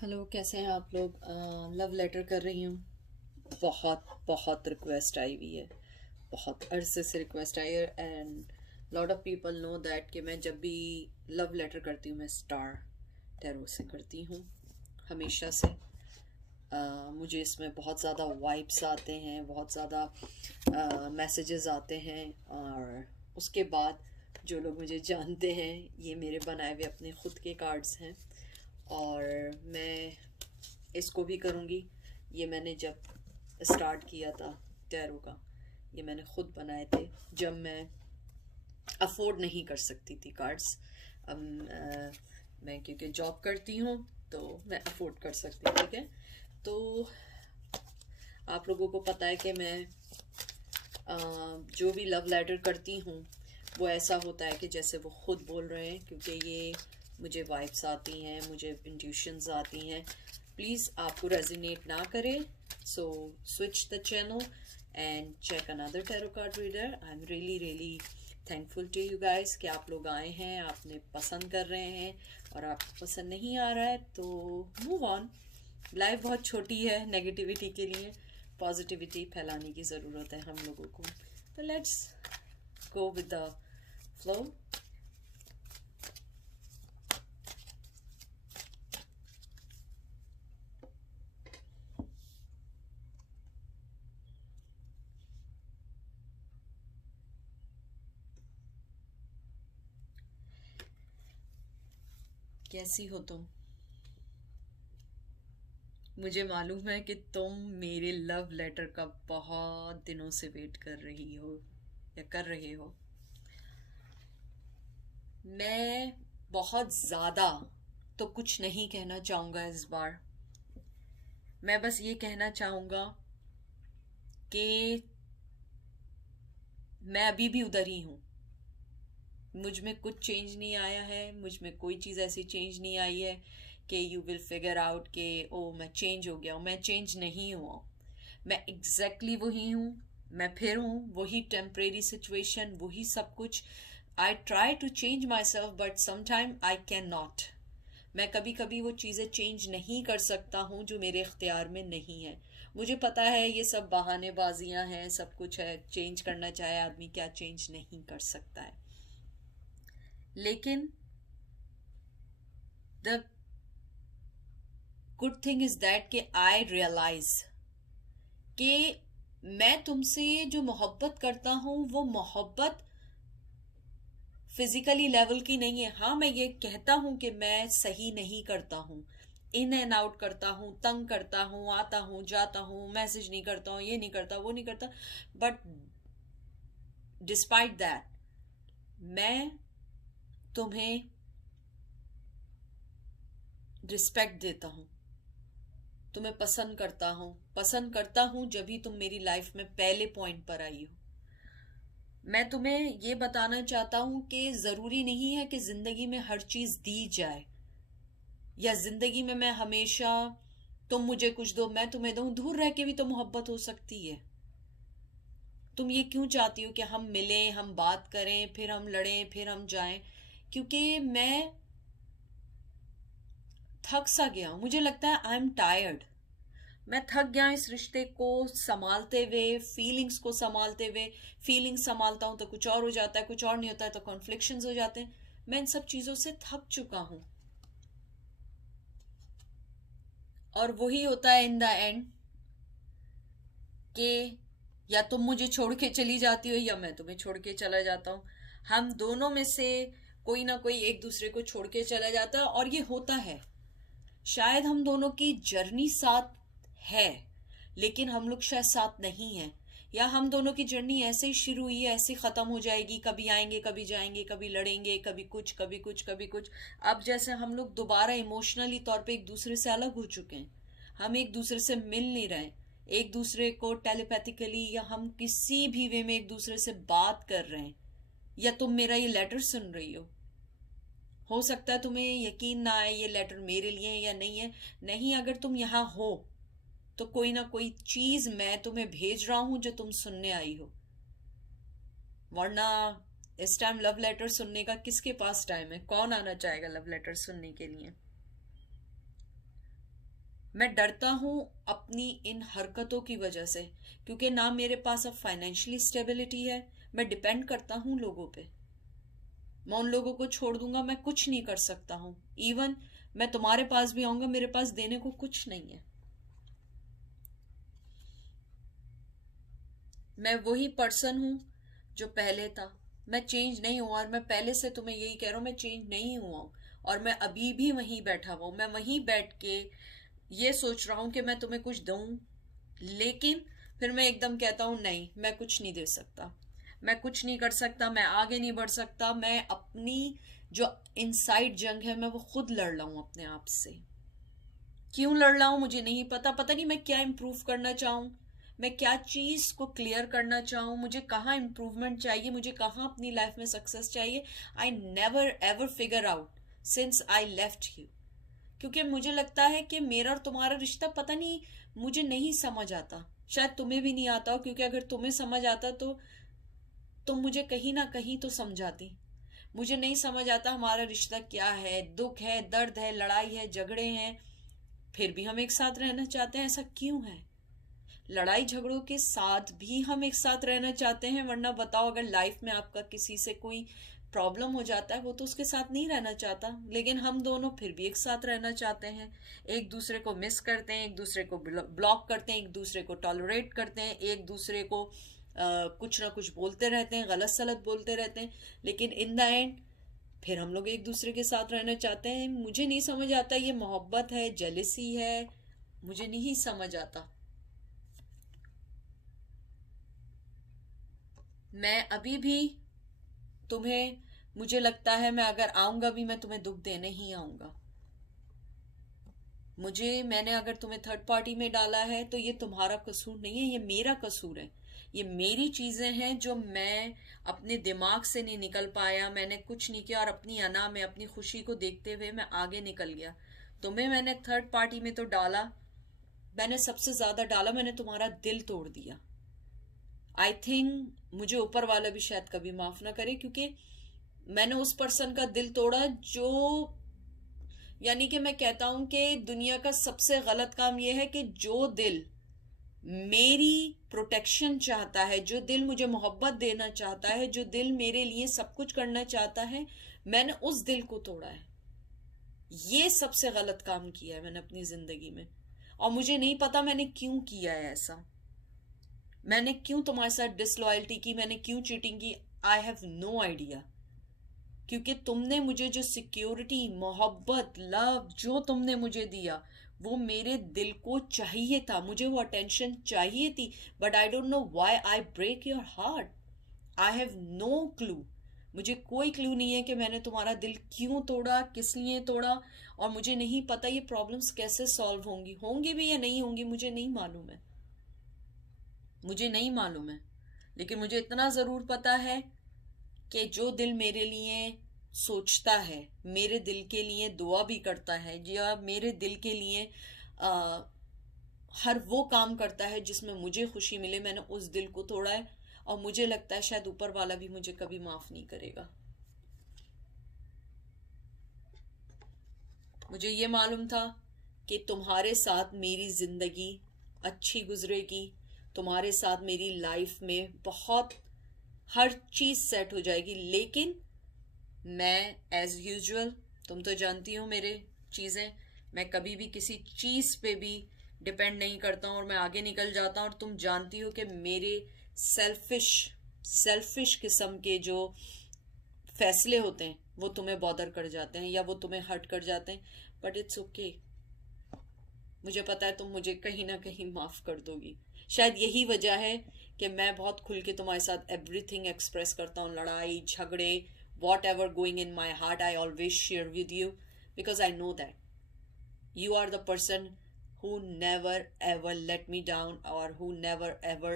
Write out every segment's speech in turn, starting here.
Hello, कैसे हैं आप लोग। लव लेटर कर रही हूँ। बहुत बहुत रिक्वेस्ट आई हुई है। बहुत अरसे से रिक्वेस्ट आई है and lot of people know that कि मैं जब भी लव लेटर करती हूँ मैं स्टार टैरो से करती हूँ हमेशा से। मुझे इसमें बहुत ज़्यादा वाइब्स आते हैं, बहुत ज़्यादा मैसेजेस आते हैं। और उसके बाद जो लोग मुझे जानते हैं, ये मेरे बनाए हुए अपने ख़ुद के कार्ड्स हैं। और मैं इसको भी करूँगी। ये मैंने जब स्टार्ट किया था टैरो का, ये मैंने ख़ुद बनाए थे जब मैं अफोर्ड नहीं कर सकती थी कार्ड्स। अब मैं क्योंकि जॉब करती हूँ तो मैं अफोर्ड कर सकती हूँ, ठीक है। तो आप लोगों को पता है कि मैं जो भी लव लेटर करती हूँ वो ऐसा होता है कि जैसे वो खुद बोल रहे हैं, क्योंकि ये मुझे वाइब्स आती हैं, मुझे इंट्यूशंस आती हैं। प्लीज़ आपको रेजिनेट ना करे, so switch the channel and check another tarot card reader. I am really really thankful to you guys कि आप लोग आए हैं, आपने पसंद कर रहे हैं। और आपको पसंद नहीं आ रहा है तो मूव ऑन। लाइफ बहुत छोटी है नेगेटिविटी के लिए। पॉजिटिविटी फैलाने की ज़रूरत है हम लोगों को। तो let's go with the flow. कैसी हो तुम? मुझे मालूम है कि तुम मेरे लव लेटर का बहुत दिनों से वेट कर रही हो या कर रहे हो। मैं बहुत ज़्यादा तो कुछ नहीं कहना चाहूँगा इस बार। मैं बस ये कहना चाहूँगा कि मैं अभी भी उधर ही हूँ। मुझ में कुछ चेंज नहीं आया है, मुझ में कोई चीज़ ऐसी चेंज नहीं आई है कि यू विल फिगर आउट कि ओ मैं चेंज हो गया हूँ। मैं चेंज नहीं हुआ। मैं एग्जैक्टली वही हूँ। मैं फिर हूँ वही टेम्परेरी सिचुएशन, वही सब कुछ। I try to change myself but sometime I can not. मैं कभी कभी वो चीज़ें चेंज नहीं कर सकता हूँ जो मेरे इख्तियार में नहीं है। मुझे पता है ये सब बहानेबाजियाँ हैं, सब कुछ है। चेंज करना चाहे आदमी क्या चेंज नहीं कर सकता है। लेकिन the good thing is that कि आई रियलाइज कि मैं तुमसे जो मोहब्बत करता हूँ वो मोहब्बत फिजिकली लेवल की नहीं है। हाँ, मैं ये कहता हूँ कि मैं सही नहीं करता हूँ, इन एंड आउट करता हूँ, तंग करता हूँ, आता हूँ जाता हूँ, मैसेज नहीं करता हूँ, ये नहीं करता वो नहीं करता। बट डिस्पाइट दैट मैं तुम्हें रिस्पेक्ट देता हूँ, तुम्हें पसंद करता हूँ जब भी तुम मेरी लाइफ में पहले पॉइंट पर आई हो। मैं तुम्हें ये बताना चाहता हूँ कि ज़रूरी नहीं है कि ज़िंदगी में हर चीज़ दी जाए, या ज़िंदगी में मैं हमेशा तुम मुझे कुछ दो मैं तुम्हें दूं। दूर रह के भी तो मोहब्बत हो सकती है। तुम ये क्यों चाहती हो कि हम मिलें, हम बात करें, फिर हम लड़ें, फिर हम जाएं? क्योंकि मैं थक सा गया हूं। मुझे लगता है आई एम टायर्ड। मैं थक गया इस रिश्ते को संभालते हुए, फीलिंग्स को संभालते हुए। फीलिंग्स संभालता हूं तो कुछ और हो जाता है, कुछ और नहीं होता है तो कॉन्फ्लिक्शंस हो जाते हैं। मैं इन सब चीजों से थक चुका हूं। और वही होता है इन द एंड कि या तुम मुझे छोड़ के चली जाती हो या मैं तुम्हें छोड़ के चला जाता हूँ। हम दोनों में से कोई ना कोई एक दूसरे को छोड़ के चला जाता है, और ये होता है। शायद हम दोनों की जर्नी साथ है लेकिन हम लोग शायद साथ नहीं हैं। या हम दोनों की जर्नी ऐसे ही शुरू हुई है, ऐसे ही खत्म हो जाएगी। कभी आएंगे, कभी जाएंगे, कभी लड़ेंगे, कभी कुछ कभी कुछ कभी कुछ। अब जैसे हम लोग दोबारा इमोशनली तौर पे एक दूसरे से अलग हो चुके हैं। हम एक दूसरे से मिल नहीं रहे। एक दूसरे को टेलीपैथिकली या हम किसी भी वे में एक दूसरे से बात कर रहे हैं। या तुम मेरा ये लेटर सुन रही हो सकता है तुम्हें यकीन ना आए ये लेटर मेरे लिए है या नहीं है। नहीं, अगर तुम यहाँ हो तो कोई ना कोई चीज मैं तुम्हें भेज रहा हूं जो तुम सुनने आई हो। वरना इस टाइम लव लेटर सुनने का किसके पास टाइम है? कौन आना चाहेगा लव लेटर सुनने के लिए? मैं डरता हूँ अपनी इन हरकतों की वजह से, क्योंकि ना मेरे पास अब फाइनेंशियली स्टेबिलिटी है, मैं डिपेंड करता हूँ लोगों पे। मैं उन लोगों को छोड़ दूंगा, मैं कुछ नहीं कर सकता हूँ। इवन मैं तुम्हारे पास भी आऊंगा, मेरे पास देने को कुछ नहीं है। मैं वही पर्सन हूँ जो पहले था। मैं चेंज नहीं हुआ, और मैं पहले से तुम्हें यही कह रहा हूँ, मैं चेंज नहीं हुआ हूँ। और मैं अभी भी वहीं बैठा हुआ हूँ, मैं वहीं बैठ के ये सोच रहा हूँ कि मैं तुम्हें कुछ दूं, लेकिन फिर मैं एकदम कहता हूँ नहीं, मैं कुछ नहीं दे सकता, मैं कुछ नहीं कर सकता, मैं आगे नहीं बढ़ सकता। मैं अपनी जो इनसाइड जंग है, मैं वो खुद लड़ रहा हूँ अपने आप से। क्यों लड़ रहा हूँ मुझे नहीं पता, पता नहीं मैं क्या इम्प्रूव करना चाहूँ, मैं क्या चीज़ को क्लियर करना चाहूँ, मुझे कहाँ इम्प्रूवमेंट चाहिए, मुझे कहाँ अपनी लाइफ में सक्सेस चाहिए। आई never ever figure out since I left you. क्योंकि मुझे लगता है कि मेरा और तुम्हारा रिश्ता, पता नहीं, मुझे नहीं समझ आता। शायद तुम्हें भी नहीं आता हो, क्योंकि अगर तुम्हें समझ आता तो तुम मुझे कहीं ना कहीं तो समझाती। मुझे नहीं समझ आता हमारा रिश्ता क्या है, दुख है, दर्द है, लड़ाई है, झगड़े हैं, फिर भी हम एक साथ रहना चाहते हैं। ऐसा क्यों है? लड़ाई झगड़ों के साथ भी हम एक साथ रहना चाहते हैं, वरना बताओ, अगर लाइफ में आपका किसी से कोई प्रॉब्लम हो जाता है, वो तो उसके साथ नहीं रहना चाहता, लेकिन हम दोनों फिर भी एक साथ रहना चाहते हैं। एक दूसरे को मिस करते हैं, एक दूसरे को ब्लॉक करते हैं, एक दूसरे को टॉलरेट करते हैं, एक दूसरे को कुछ ना कुछ बोलते रहते हैं, गलत सलत बोलते रहते हैं, लेकिन इन द एंड फिर हम लोग एक दूसरे के साथ रहना चाहते हैं। मुझे नहीं समझ आता, ये मोहब्बत है, जेलिसी है, मुझे नहीं समझ आता। मैं अभी भी तुम्हें, मुझे लगता है मैं अगर आऊंगा भी, मैं तुम्हें दुख देने ही आऊंगा। मैंने अगर तुम्हें थर्ड पार्टी में डाला है तो ये तुम्हारा कसूर नहीं है, ये मेरा कसूर है। ये मेरी चीजें हैं जो मैं अपने दिमाग से नहीं निकल पाया, मैंने कुछ नहीं किया, और अपनी अना में अपनी खुशी को देखते हुए मैं आगे निकल गया। तुम्हें मैंने थर्ड पार्टी में तो डाला, मैंने सबसे ज्यादा डाला, मैंने तुम्हारा दिल तोड़ दिया। आई थिंक मुझे ऊपर वाला भी शायद कभी माफ ना करे, क्योंकि मैंने उस पर्सन का दिल तोड़ा जो, यानी कि मैं कहता हूं कि दुनिया का सबसे गलत काम यह है कि जो दिल मेरी प्रोटेक्शन चाहता है, जो दिल मुझे मोहब्बत देना चाहता है, जो दिल मेरे लिए सब कुछ करना चाहता है, मैंने उस दिल को तोड़ा है। ये सबसे गलत काम किया है मैंने अपनी जिंदगी में, और मुझे नहीं पता मैंने क्यों किया है ऐसा। मैंने क्यों तुम्हारे साथ डिसलॉयल्टी की, मैंने क्यों चीटिंग की, आई हैव नो आइडिया। क्योंकि तुमने मुझे जो सिक्योरिटी, मोहब्बत, लव जो तुमने मुझे दिया, वो मेरे दिल को चाहिए था, मुझे वो अटेंशन चाहिए थी। But I don't know why I break your heart. I have no clue. मुझे कोई क्लू नहीं है कि मैंने तुम्हारा दिल क्यों तोड़ा, किस लिए तोड़ा। और मुझे नहीं पता ये प्रॉब्लम्स कैसे सॉल्व होंगी, होंगी भी या नहीं होंगी, मुझे नहीं मालूम है, मुझे नहीं मालूम है। लेकिन मुझे इतना ज़रूर पता है कि जो दिल मेरे लिए सोचता है, मेरे दिल के लिए दुआ भी करता है, या मेरे दिल के लिए आ, हर वो काम करता है जिसमें मुझे खुशी मिले, मैंने उस दिल को तोड़ा है। और मुझे लगता है शायद ऊपर वाला भी मुझे कभी माफ नहीं करेगा। मुझे ये मालूम था कि तुम्हारे साथ मेरी जिंदगी अच्छी गुजरेगी, तुम्हारे साथ मेरी लाइफ में बहुत हर चीज सेट हो जाएगी, लेकिन मैं एज यूजुअल, तुम तो जानती हो मेरे चीज़ें, मैं कभी भी किसी चीज़ पे भी डिपेंड नहीं करता हूँ, और मैं आगे निकल जाता हूँ। और तुम जानती हो कि मेरे सेल्फिश सेल्फिश किस्म के जो फैसले होते हैं वो तुम्हें बॉदर कर जाते हैं, या वो तुम्हें हर्ट कर जाते हैं। बट इट्स ओके, मुझे पता है तुम मुझे कहीं ना कहीं माफ़ कर दोगी। शायद यही वजह है कि मैं बहुत खुल के तुम्हारे साथ एवरीथिंग एक्सप्रेस करता हूँ, लड़ाई झगड़े, what ever going in my heart, I always share with you, because I know that you are the person who never ever let me down, or who never ever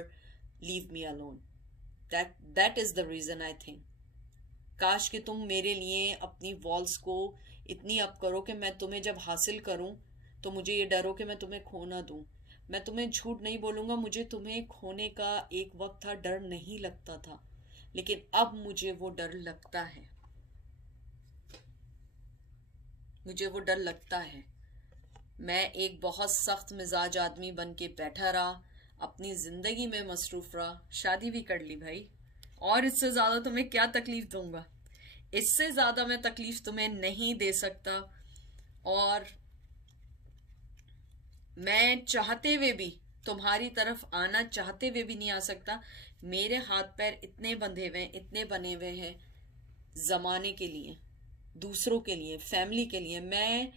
leave me alone. That is the reason I think. काश कि तुम मेरे लिए अपनी walls को इतनी up करो कि मैं तुम्हें जब हासिल करूं तो मुझे ये डर हो कि मैं तुम्हें खो ना दूं। मैं तुम्हें झूठ नहीं बोलूंगा, मुझे तुम्हें खोने का एक वक्त था, डर नहीं लगता था, लेकिन अब मुझे वो डर लगता है, मुझे वो डर लगता है। मैं एक बहुत सख्त मिजाज आदमी बन के बैठा रहा, अपनी जिंदगी में मसरूफ रहा, शादी भी कर ली भाई। और इससे ज्यादा तुम्हें क्या तकलीफ दूंगा? इससे ज्यादा मैं तकलीफ तुम्हें नहीं दे सकता। और मैं चाहते हुए भी, तुम्हारी तरफ आना चाहते हुए भी नहीं आ सकता। मेरे हाथ पैर इतने बंधे हुए हैं, इतने बने हुए हैं जमाने के लिए, दूसरों के लिए, फैमिली के लिए। मैं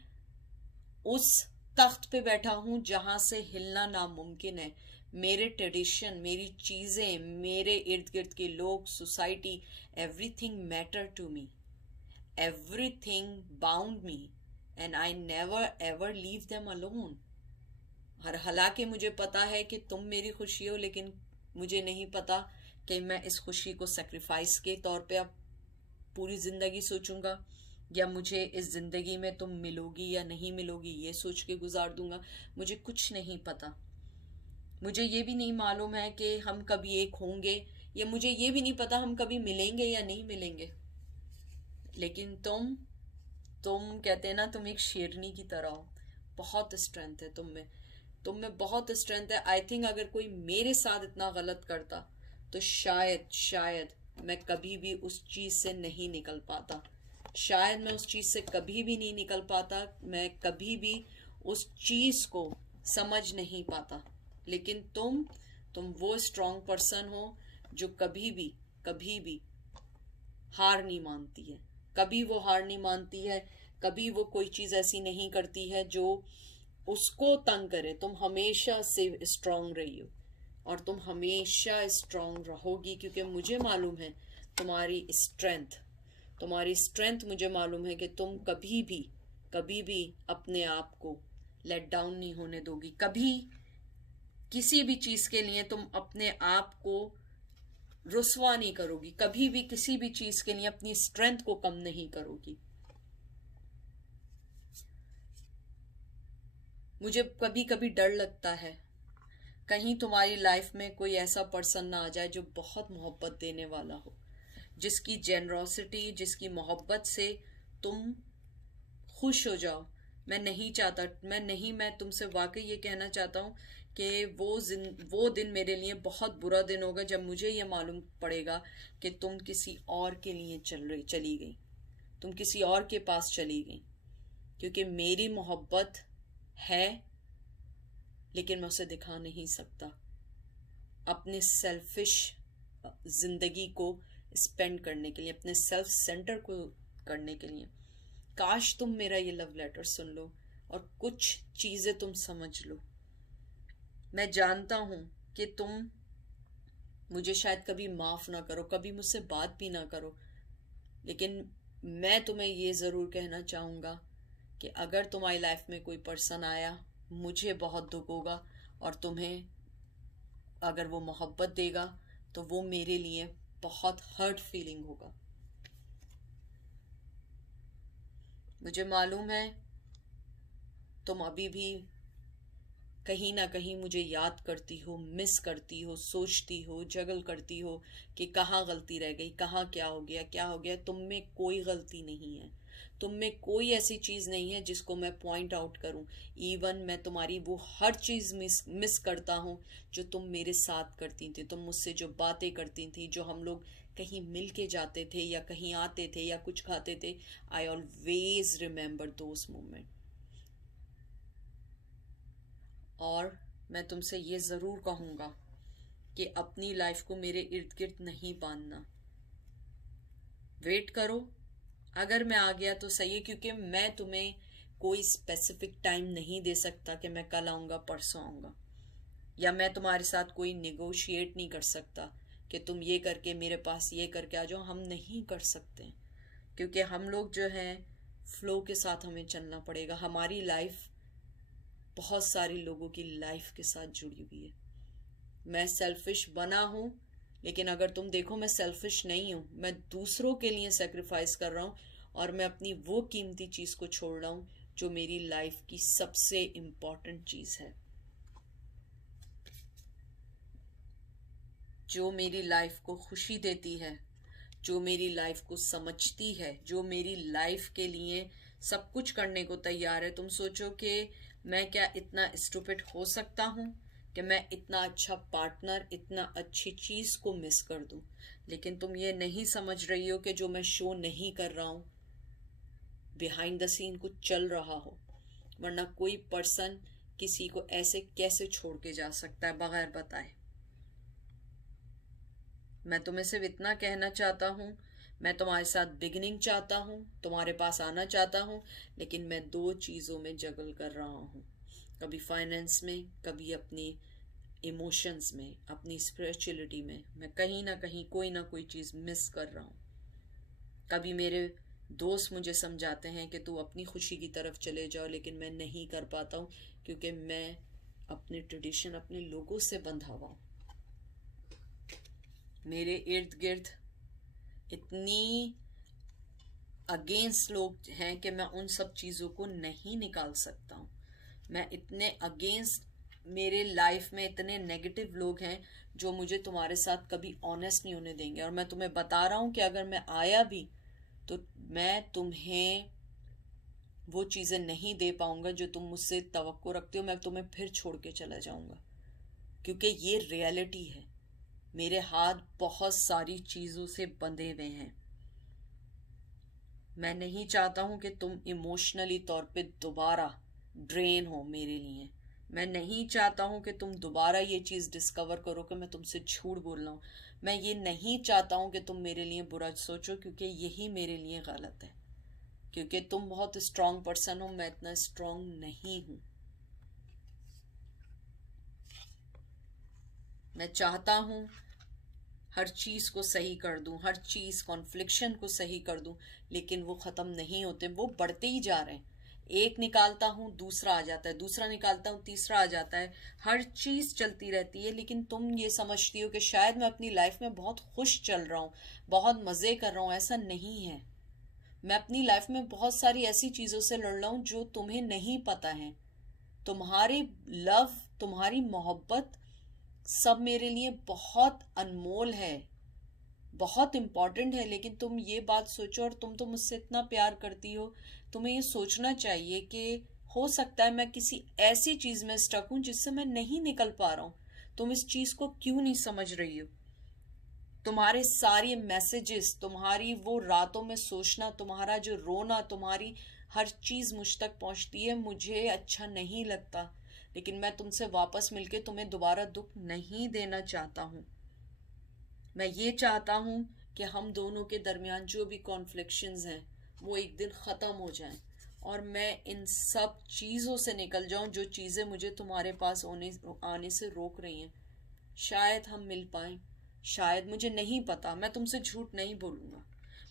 उस तख्त पे बैठा हूं जहां से हिलना नामुमकिन है। मेरे ट्रेडिशन, मेरी चीजें, मेरे इर्द गिर्द के लोग, society, everything matter to me, everything bound me, and I never ever leave them alone. हालांकि मुझे पता है कि तुम मेरी खुशी हो, लेकिन मुझे नहीं पता कि मैं इस खुशी को सेक्रीफाइस के तौर पे अब पूरी जिंदगी सोचूंगा, या मुझे इस जिंदगी में तुम मिलोगी या नहीं मिलोगी ये सोच के गुजार दूंगा। मुझे कुछ नहीं पता। मुझे ये भी नहीं मालूम है कि हम कभी एक होंगे, या मुझे ये भी नहीं पता हम कभी मिलेंगे या नहीं मिलेंगे। लेकिन तुम कहते हैं ना, तुम एक शेरनी की तरह हो। बहुत स्ट्रेंथ है तुम में बहुत स्ट्रेंथ है। आई थिंक अगर कोई मेरे साथ इतना गलत करता तो शायद मैं कभी भी उस चीज से नहीं निकल पाता। शायद मैं उस चीज से कभी भी नहीं निकल पाता, मैं कभी भी उस चीज को समझ नहीं पाता। लेकिन तुम वो स्ट्रांग पर्सन हो जो कभी भी हार नहीं मानती है। कभी वो हार नहीं मानती है, कभी वो कोई चीज ऐसी नहीं करती है जो उसको तंग करे। तुम हमेशा से स्ट्रांग रही हो, और तुम हमेशा स्ट्रांग रहोगी, क्योंकि मुझे मालूम है तुम्हारी स्ट्रेंथ मुझे मालूम है कि तुम कभी भी अपने आप को लेट डाउन नहीं होने दोगी। कभी किसी भी चीज के लिए तुम अपने आप को रुस्वा नहीं करोगी। कभी भी किसी भी चीज के लिए अपनी स्ट्रेंथ को कम नहीं करोगी। मुझे कभी कभी डर लगता है कहीं तुम्हारी लाइफ में कोई ऐसा पर्सन ना आ जाए जो बहुत मोहब्बत देने वाला हो, जिसकी जेनरोसिटी, जिसकी मोहब्बत से तुम खुश हो जाओ। मैं नहीं चाहता, मैं तुमसे वाकई ये कहना चाहता हूँ कि वो दिन मेरे लिए बहुत बुरा दिन होगा जब मुझे ये मालूम पड़ेगा कि तुम किसी और के लिए चली गई, तुम किसी और के पास चली गई। क्योंकि मेरी मोहब्बत है, लेकिन मैं उसे दिखा नहीं सकता अपने सेल्फिश जिंदगी को स्पेंड करने के लिए, अपने सेल्फ सेंटर को करने के लिए। काश तुम मेरा ये लव लेटर सुन लो और कुछ चीजें तुम समझ लो। मैं जानता हूं कि तुम मुझे शायद कभी माफ ना करो, कभी मुझसे बात भी ना करो, लेकिन मैं तुम्हें ये जरूर कहना चाहूंगा कि अगर तुम्हारी लाइफ में कोई पर्सन आया, मुझे बहुत दुख होगा, और तुम्हें अगर वो मोहब्बत देगा तो वो मेरे लिए बहुत हर्ट फीलिंग होगा। मुझे मालूम है तुम अभी भी कहीं ना कहीं मुझे याद करती हो, मिस करती हो, सोचती हो, जगल करती हो कि कहाँ गलती रह गई, कहाँ क्या हो गया। तुम में कोई गलती नहीं है, तुम में कोई ऐसी चीज नहीं है जिसको मैं पॉइंट आउट करूं। इवन मैं तुम्हारी वो हर चीज मिस करता हूं जो तुम मेरे साथ करती थी, तुम मुझसे जो बातें करती थी, जो हम लोग कहीं मिल के जाते थे या कहीं आते थे या कुछ खाते थे। I always remember those moment. और मैं तुमसे ये ज़रूर कहूँगा कि अपनी लाइफ को मेरे इर्द गिर्द नहीं बांधना। वेट करो, अगर मैं आ गया तो सही है, क्योंकि मैं तुम्हें कोई स्पेसिफिक टाइम नहीं दे सकता कि मैं कल आऊँगा, परसों आऊँगा, या मैं तुम्हारे साथ कोई निगोशिएट नहीं कर सकता कि तुम ये करके मेरे पास ये करके आ जाओ। हम नहीं कर सकते, क्योंकि हम लोग जो हैं फ्लो के साथ हमें चलना पड़ेगा। हमारी लाइफ बहुत सारे लोगों की लाइफ के साथ जुड़ी हुई है। मैं सेल्फिश बना हूं, लेकिन अगर तुम देखो मैं सेल्फिश नहीं हूं, मैं दूसरों के लिए सेक्रीफाइस कर रहा हूं, और मैं अपनी वो कीमती चीज को छोड़ रहा हूं जो मेरी लाइफ की सबसे इम्पोर्टेंट चीज है, जो मेरी लाइफ को खुशी देती है, जो मेरी लाइफ को समझती है, जो मेरी लाइफ के लिए सब कुछ करने को तैयार है। तुम सोचो कि मैं क्या इतना स्टूपिड हो सकता हूँ कि मैं इतना अच्छा पार्टनर, इतना अच्छी चीज को मिस कर दूं? लेकिन तुम ये नहीं समझ रही हो कि जो मैं शो नहीं कर रहा हूं, बिहाइंड द सीन कुछ चल रहा हो। वरना कोई पर्सन किसी को ऐसे कैसे छोड़ के जा सकता है बगैर बताए? मैं तुम्हें सिर्फ इतना कहना चाहता हूँ, मैं तुम्हारे साथ बिगिनिंग चाहता हूँ, तुम्हारे पास आना चाहता हूँ, लेकिन मैं दो चीज़ों में जगल कर रहा हूँ। कभी फाइनेंस में, कभी अपनी इमोशंस में, अपनी स्पिरिचुअलिटी में। मैं कहीं ना कहीं कोई ना कोई चीज़ मिस कर रहा हूँ। कभी मेरे दोस्त मुझे समझाते हैं कि तू अपनी खुशी की तरफ चले जाओ, लेकिन मैं नहीं कर पाता हूँ क्योंकि मैं अपने ट्रेडिशन, अपने लोगों से बंधा हुआ हूँ। मेरे इर्द गिर्द इतनी अगेंस्ट लोग हैं कि मैं उन सब चीज़ों को नहीं निकाल सकता हूँ। मैं इतने अगेंस्ट, मेरे लाइफ में इतने नेगेटिव लोग हैं जो मुझे तुम्हारे साथ कभी ऑनेस्ट नहीं होने देंगे। और मैं तुम्हें बता रहा हूँ कि अगर मैं आया भी तो मैं तुम्हें वो चीज़ें नहीं दे पाऊंगा जो तुम मुझसे तवक्को रखते हो। मैं तुम्हें फिर छोड़ के चला जाऊंगा, क्योंकि ये रियलिटी है। मेरे हाथ बहुत सारी चीज़ों से बंधे हुए हैं। मैं नहीं चाहता हूं कि तुम इमोशनली तौर पे दोबारा ड्रेन हो मेरे लिए। मैं नहीं चाहता हूं कि तुम दोबारा ये चीज़ डिस्कवर करो कि मैं तुमसे झूठ बोल रहा हूँ। मैं ये नहीं चाहता हूं कि तुम मेरे लिए बुरा सोचो, क्योंकि यही मेरे लिए गलत है। क्योंकि तुम बहुत स्ट्रांग पर्सन हो, मैं इतना स्ट्रांग नहीं हूं। मैं चाहता हूं हर चीज़ को सही कर दूं, हर चीज़ कॉन्फ्लिक्शन को सही कर दूं, लेकिन वो ख़त्म नहीं होते, वो बढ़ते ही जा रहे हैं। एक निकालता हूँ दूसरा आ जाता है, दूसरा निकालता हूँ तीसरा आ जाता है। हर चीज़ चलती रहती है, लेकिन तुम ये समझती हो कि शायद मैं अपनी लाइफ में बहुत खुश चल रहा हूँ, बहुत मज़े कर रहा हूँ। ऐसा नहीं है। मैं अपनी लाइफ में बहुत सारी ऐसी चीज़ों से लड़ रहा हूँ जो तुम्हें नहीं पता है। तुम्हारी लव, तुम्हारी मोहब्बत सब मेरे लिए बहुत अनमोल है, बहुत इम्पॉर्टेंट है। लेकिन तुम ये बात सोचो, और तुम तो मुझसे इतना प्यार करती हो, तुम्हें ये सोचना चाहिए कि हो सकता है मैं किसी ऐसी चीज़ में स्टक हूँ जिससे मैं नहीं निकल पा रहा हूँ। तुम इस चीज़ को क्यों नहीं समझ रही हो? तुम्हारे सारे मैसेजेस, तुम्हारी वो रातों में सोचना, तुम्हारा जो रोना, तुम्हारी हर चीज़ मुझ तक पहुंचती है। मुझे अच्छा नहीं लगता, लेकिन मैं तुमसे वापस मिलके तुम्हें दोबारा दुख नहीं देना चाहता हूँ। मैं ये चाहता हूँ कि हम दोनों के दरमियान जो भी कॉन्फ्लिक्शंस हैं वो एक दिन ख़त्म हो जाएं, और मैं इन सब चीज़ों से निकल जाऊं जो चीज़ें मुझे तुम्हारे पास आने से रोक रही हैं। शायद हम मिल पाएं, शायद, मुझे नहीं पता। मैं तुमसे झूठ नहीं बोलूँगा।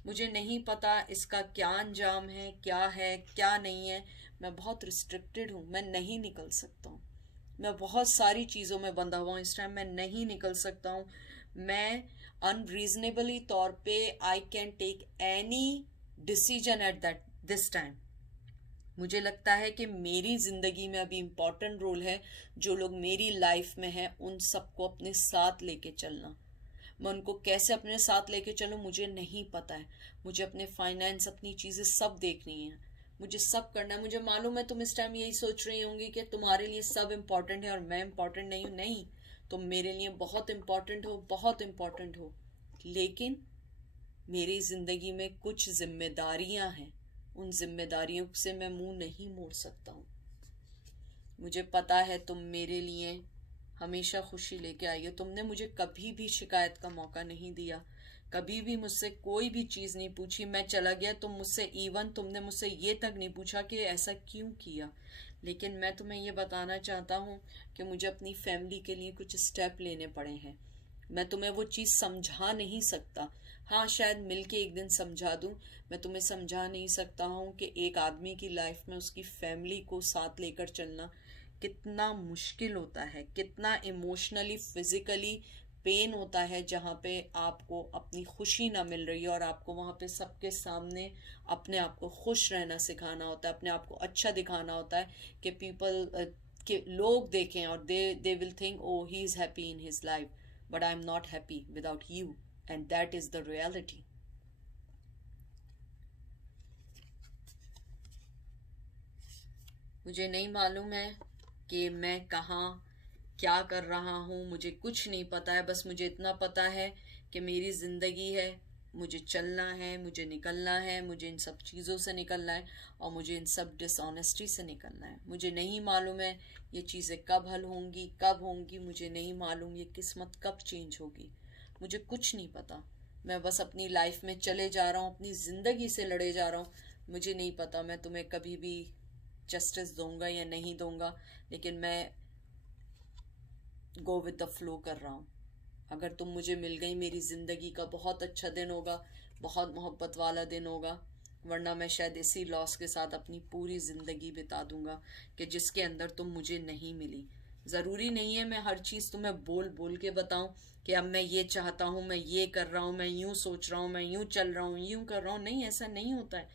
मुझे नहीं पता इसका क्या अंजाम है क्या नहीं है। मैं बहुत रिस्ट्रिक्टेड हूँ, मैं नहीं निकल सकता हूँ। मैं बहुत सारी चीज़ों में बंधा हुआ हूँ इस टाइम, मैं नहीं निकल सकता हूँ। मैं अनरीजनेबली तौर पे I can take any decision at that this time. मुझे लगता है कि मेरी ज़िंदगी में अभी इम्पोर्टेंट रोल है जो लोग मेरी लाइफ में हैं उन सबको अपने साथ लेके चलना। मैं उनको कैसे अपने साथ लेके चलूँ मुझे नहीं पता है। मुझे अपने फाइनेंस, अपनी चीज़ें सब देखनी है, मुझे सब करना है। मुझे मालूम है तुम इस टाइम यही सोच रही होंगी कि तुम्हारे लिए सब इम्पोर्टेंट है और मैं इम्पोर्टेंट नहीं हूँ। नहीं, तुम मेरे लिए बहुत इम्पोर्टेंट हो, बहुत इम्पोर्टेंट हो। लेकिन मेरी ज़िंदगी में कुछ जिम्मेदारियां हैं, उन जिम्मेदारियों से मैं मुंह नहीं मोड़ सकता हूँ। मुझे पता है तुम मेरे लिए हमेशा खुशी लेके आई हो। तुमने मुझे कभी भी शिकायत का मौका नहीं दिया, कभी भी मुझसे कोई भी चीज़ नहीं पूछी। मैं चला गया, तुम मुझसे, इवन तुमने मुझसे ये तक नहीं पूछा कि ऐसा क्यों किया। लेकिन मैं तुम्हें ये बताना चाहता हूँ कि मुझे अपनी फैमिली के लिए कुछ स्टेप लेने पड़े हैं। मैं तुम्हें वो चीज़ समझा नहीं सकता। हाँ, शायद मिलके एक दिन समझा दूँ। मैं तुम्हें समझा नहीं सकता हूँ कि एक आदमी की लाइफ में उसकी फैमिली को साथ लेकर चलना कितना मुश्किल होता है, कितना इमोशनली, फिजिकली पेन होता है, जहाँ पे आपको अपनी खुशी ना मिल रही है और आपको वहाँ पे सबके सामने अपने आप को खुश रहना सिखाना होता है, अपने आप को अच्छा दिखाना होता है कि पीपल, के लोग देखें और they will think oh he is happy in his life, but I am not happy without you, and that is the reality. मुझे नहीं मालूम है कि मैं कहाँ क्या कर रहा हूँ, मुझे कुछ नहीं पता है। बस मुझे इतना पता है कि मेरी ज़िंदगी है, मुझे चलना है, मुझे निकलना है, मुझे इन सब चीज़ों से निकलना है और मुझे इन सब डिसऑनेस्टी से निकलना है। मुझे नहीं मालूम है ये चीज़ें कब हल होंगी, कब होंगी, मुझे नहीं मालूम ये किस्मत कब चेंज होगी, मुझे कुछ नहीं पता। मैं बस अपनी लाइफ में चले जा रहा हूँ, अपनी ज़िंदगी से लड़े जा रहा हूँ। मुझे नहीं पता मैं तुम्हें कभी भी जस्टिस दूंगा या नहीं दूंगा, लेकिन मैं गो विद द फ्लो कर रहा हूँ। अगर तुम मुझे मिल गई, मेरी ज़िंदगी का बहुत अच्छा दिन होगा, बहुत मोहब्बत वाला दिन होगा, वरना मैं शायद इसी लॉस के साथ अपनी पूरी ज़िंदगी बिता दूंगा कि जिसके अंदर तुम मुझे नहीं मिली। ज़रूरी नहीं है मैं हर चीज़ तुम्हें बोल बोल के बताऊं कि अब मैं ये चाहता हूँ, मैं ये कर रहा हूँ, मैं यूँ सोच रहा हूँ, मैं यूँ चल रहा हूँ, यूँ कर रहा हूँ। नहीं, ऐसा नहीं होता है।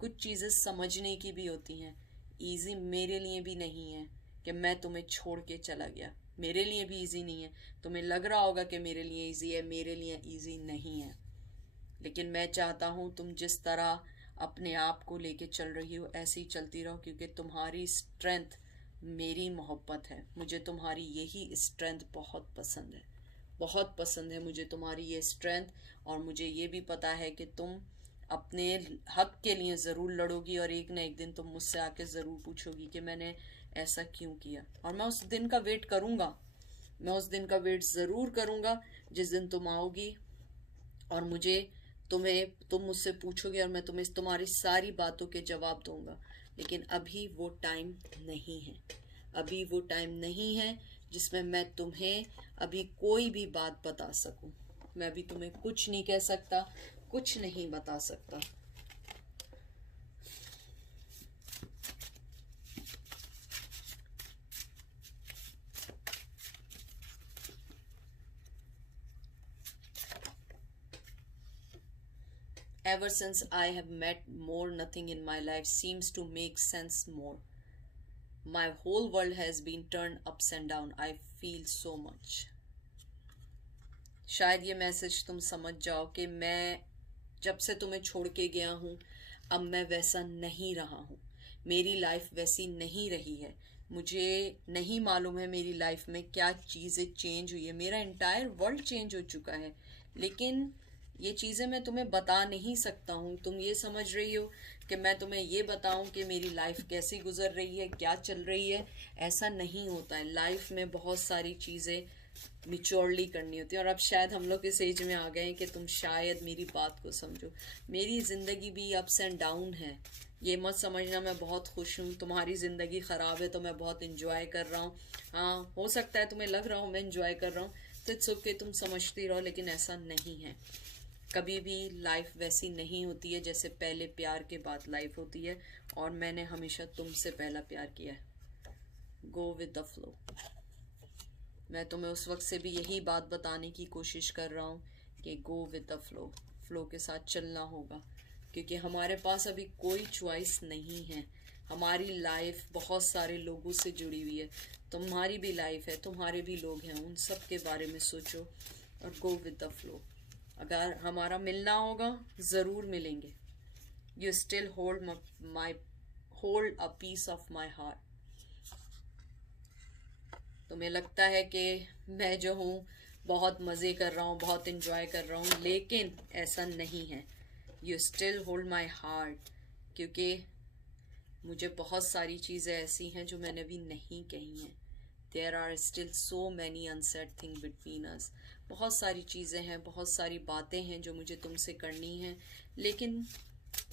कुछ चीज़ें समझने की भी होती हैं। ईजी मेरे लिए भी नहीं है कि मैं तुम्हें छोड़ के चला गया, मेरे लिए भी इजी नहीं है। तुम्हें लग रहा होगा कि मेरे लिए इजी है, मेरे लिए इजी नहीं है। लेकिन मैं चाहता हूँ तुम जिस तरह अपने आप को लेके चल रही हो ऐसे ही चलती रहो, क्योंकि तुम्हारी स्ट्रेंथ मेरी मोहब्बत है। मुझे तुम्हारी यही स्ट्रेंथ बहुत पसंद है, बहुत पसंद है मुझे तुम्हारी ये स्ट्रेंथ। और मुझे ये भी पता है कि तुम अपने हक के लिए ज़रूर लड़ोगी और एक ना एक दिन तुम मुझसे आके ज़रूर पूछोगी कि मैंने ऐसा क्यों किया। और मैं उस दिन का वेट करूँगा, मैं उस दिन का वेट ज़रूर करूँगा जिस दिन तुम आओगी और तुम मुझसे पूछोगे और मैं तुम्हें तुम्हारी सारी बातों के जवाब दूंगा। लेकिन अभी वो टाइम नहीं है, अभी वो टाइम नहीं है जिसमें मैं तुम्हें अभी कोई भी बात बता सकूं। मैं अभी तुम्हें कुछ नहीं कह सकता, कुछ नहीं बता सकता। Ever since I have met more, nothing in my life seems to make sense more. My whole world has been turned ups and down. I feel so much. शायद ये मैसेज तुम समझ जाओ कि मैं जब से तुम्हें छोड़ के गया हूँ अब मैं वैसा नहीं रहा हूँ। मेरी लाइफ वैसी नहीं रही है। मुझे नहीं मालूम है मेरी लाइफ में क्या चीज़ें चेंज हुई है, मेरा इंटायर वर्ल्ड चेंज हो चुका है। लेकिन ये चीज़ें मैं तुम्हें बता नहीं सकता हूँ। तुम ये समझ रही हो कि मैं तुम्हें ये बताऊँ कि मेरी लाइफ कैसी गुजर रही है, क्या चल रही है। ऐसा नहीं होता है। लाइफ में बहुत सारी चीज़ें मिच्योरली करनी होती है। और अब शायद हम लोग इस एज में आ गए हैं कि तुम शायद मेरी बात को समझो। मेरी ज़िंदगी भी अप्स एंड डाउन है, ये मत समझना मैं बहुत खुश हूँ। तुम्हारी ज़िंदगी ख़राब है तो मैं बहुत इंजॉय कर रहा हूँ। हाँ, हो सकता है तुम्हें लग रहा हो मैं इंजॉय कर रहा हूँ, तो इट्स ओके, तुम समझती रहो। लेकिन ऐसा नहीं है। कभी भी लाइफ वैसी नहीं होती है जैसे पहले प्यार के बाद लाइफ होती है। और मैंने हमेशा तुमसे पहला प्यार किया है। Go with the flow. मैं तुम्हें उस वक्त से भी यही बात बताने की कोशिश कर रहा हूँ कि go with the flow, flow के साथ चलना होगा। क्योंकि हमारे पास अभी कोई चॉइस नहीं है। हमारी लाइफ बहुत सारे लोगों से जुड़ी हुई है। तुम्हारी भी लाइफ है, तुम्हारे भी लोग हैं, उन सब के बारे में सोचो और गो विद द फ्लो। अगर हमारा मिलना होगा ज़रूर मिलेंगे। You still hold a piece of my heart. तुम्हें लगता है कि मैं जो हूँ बहुत मज़े कर रहा हूँ, बहुत इंजॉय कर रहा हूँ, लेकिन ऐसा नहीं है। You still hold my heart. क्योंकि मुझे बहुत सारी चीज़ें ऐसी हैं जो मैंने अभी नहीं कही हैं। There are still so many unsaid thing between us. बहुत सारी चीज़ें हैं, बहुत सारी बातें हैं जो मुझे तुमसे करनी हैं, लेकिन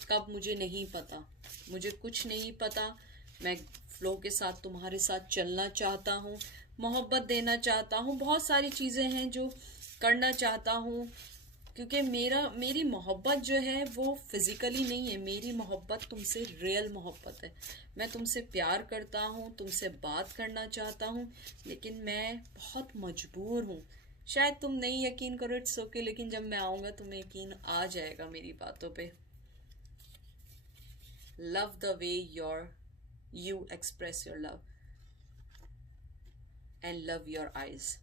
कब मुझे नहीं पता, मुझे कुछ नहीं पता। मैं फ्लो के साथ तुम्हारे साथ चलना चाहता हूँ, मोहब्बत देना चाहता हूँ, बहुत सारी चीज़ें हैं जो करना चाहता हूँ। क्योंकि मेरी मोहब्बत जो है वो फिज़िकली नहीं है, मेरी मोहब्बत तुमसे रियल मोहब्बत है। मैं तुमसे प्यार करता हूँ, तुमसे बात करना चाहता हूँ, लेकिन मैं बहुत मजबूर हूँ। शायद तुम नहीं यकीन करो, इट्स ओके, लेकिन जब मैं आऊँगा तुम्हें यकीन आ जाएगा मेरी बातों पे। Love the way you express your love and love your eyes.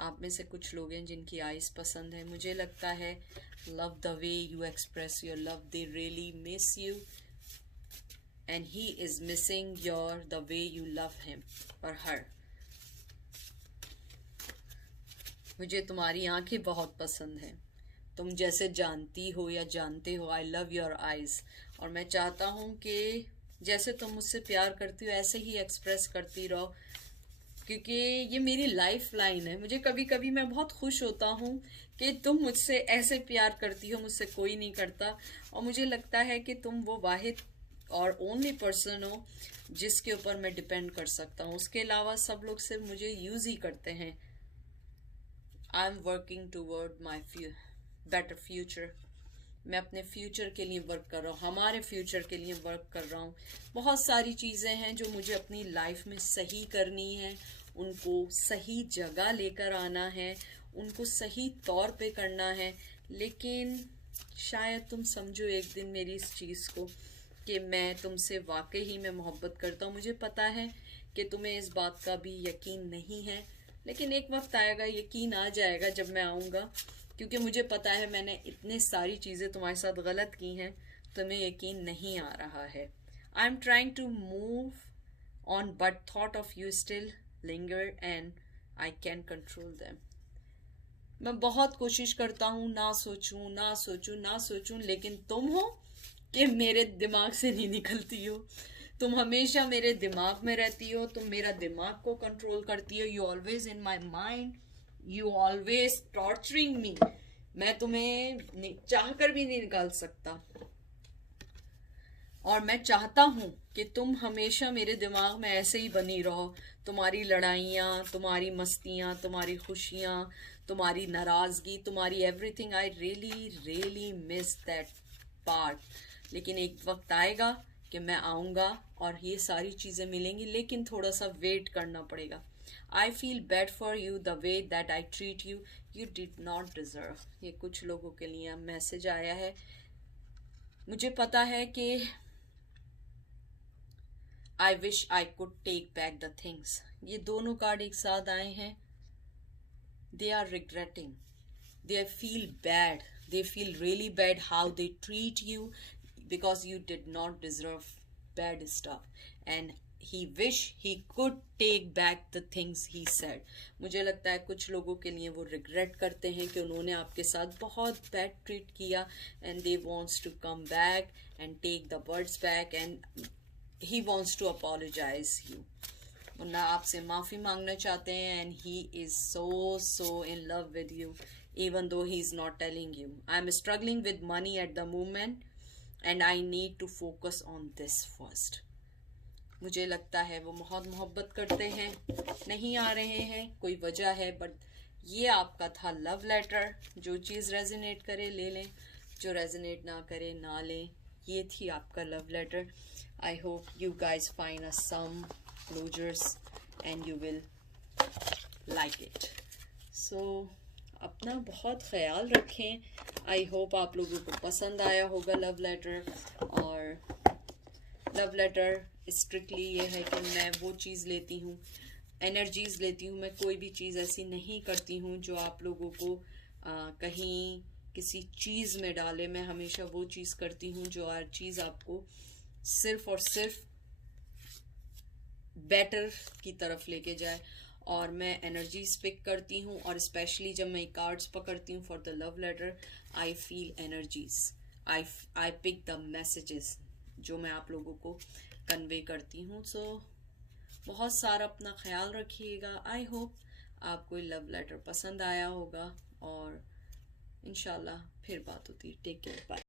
आप में से कुछ लोग हैं जिनकी आइज़ पसंद है, मुझे लगता है love the way you express your love, they really miss you. and he is missing the way you love him or her. मुझे तुम्हारी आंखें बहुत पसंद हैं, तुम जैसे जानती हो या जानते हो. I love your eyes. और मैं चाहता हूँ कि जैसे तुम मुझसे प्यार करती हो ऐसे ही एक्सप्रेस करती रहो, क्योंकि ये मेरी लाइफ लाइन है. मुझे कभी कभी मैं बहुत खुश होता हूँ कि तुम मुझसे ऐसे प्यार करती हो, मुझसे कोई नहीं करता. और मुझे लगता है कि तुम वो वाहिद और ओनली पर्सन हो जिसके ऊपर मैं डिपेंड कर सकता हूँ. उसके अलावा सब लोग सिर्फ मुझे यूज ही करते हैं. I am working toward my better future. मैं अपने फ्यूचर के लिए वर्क कर रहा हूँ, हमारे फ्यूचर के लिए वर्क कर रहा हूँ. बहुत सारी चीज़ें हैं जो मुझे अपनी लाइफ में सही करनी है, उनको सही जगह लेकर आना है, उनको सही तौर पे करना है. लेकिन शायद तुम समझो एक दिन मेरी इस चीज़ को कि मैं तुमसे वाकई ही मैं मोहब्बत करता हूँ. मुझे पता है कि तुम्हें इस बात का भी यकीन नहीं है, लेकिन एक वक्त आएगा, यकीन आ जाएगा जब मैं आऊँगा, क्योंकि मुझे पता है मैंने इतनी सारी चीज़ें तुम्हारे साथ गलत की हैं, तुम्हें यकीन नहीं आ रहा है. I am trying to move on but thought of you still linger and I can control them. मैं बहुत कोशिश करता हूँ ना सोचूं ना सोचूं ना सोचूं, लेकिन तुम हो कि मेरे दिमाग से नहीं निकलती हो. तुम हमेशा मेरे दिमाग में रहती हो, तुम मेरा दिमाग को कंट्रोल करती हो. You always in my mind, you always torturing मी. मैं तुम्हें चाह कर भी नहीं निकाल सकता, और मैं चाहता हूँ कि तुम हमेशा मेरे दिमाग में ऐसे ही बनी रहो. तुम्हारी लड़ाइयाँ, तुम्हारी मस्तियाँ, तुम्हारी खुशियाँ, तुम्हारी नाराज़गी, तुम्हारी everything. I really really miss that part. लेकिन एक वक्त आएगा कि मैं आऊँगा और ये सारी चीज़ें मिलेंगी, लेकिन थोड़ा सा वेट करना पड़ेगा. I feel bad for you the way that I treat you, you did not deserve. ये कुछ लोगों के लिए मैसेज आया है. मुझे पता है कि I wish I could take back the things. ये दोनों कार्ड एक साथ आए हैं. They are regretting, they feel bad, they feel really bad how they treat you because you did not deserve bad stuff, and he wish he could take back the things he said. मुझे लगता है कुछ लोगों के लिए वो regret करते हैं कि उन्होंने आपके साथ बहुत बैड ट्रीट किया, and they wants to come back and take the words back, and he wants to apologize you. उन्हें आपसे माफ़ी मांगना चाहते हैं, and he is so in love with you, even though he is not telling you. I am struggling with money at the moment and I need to focus on this first. मुझे लगता है वो बहुत मोहब्बत करते हैं, नहीं आ रहे हैं, कोई वजह है. बट ये आपका था लव लेटर. जो चीज़ रेजोनेट करे ले लें, जो रेजोनेट ना करे ना लें. ये थी आपका love letter. I hope you guys find us some closures and you will like it. So अपना बहुत ख्याल रखें. आई होप आप लोगों को पसंद आया होगा लव लेटर. और लव लेटर स्ट्रिक्टली ये है कि मैं वो चीज़ लेती हूँ, एनर्जीज लेती हूँ. मैं कोई भी चीज़ ऐसी नहीं करती हूँ जो आप लोगों को कहीं किसी चीज़ में डाले. मैं हमेशा वो चीज़ करती हूँ जो हर चीज़ आपको सिर्फ और सिर्फ बेटर की तरफ लेके जाए. और मैं एनर्जीज पिक करती हूँ, और स्पेशली जब मैं कार्ड्स पकड़ती हूँ for the love letter, I feel energies, I pick the messages जो मैं आप लोगों को कन्वे करती हूँ. सो बहुत सारा अपना ख्याल रखिएगा. आई होप आपको लव लेटर पसंद आया होगा, और इंशाल्लाह फिर बात होती है. Take care, bye.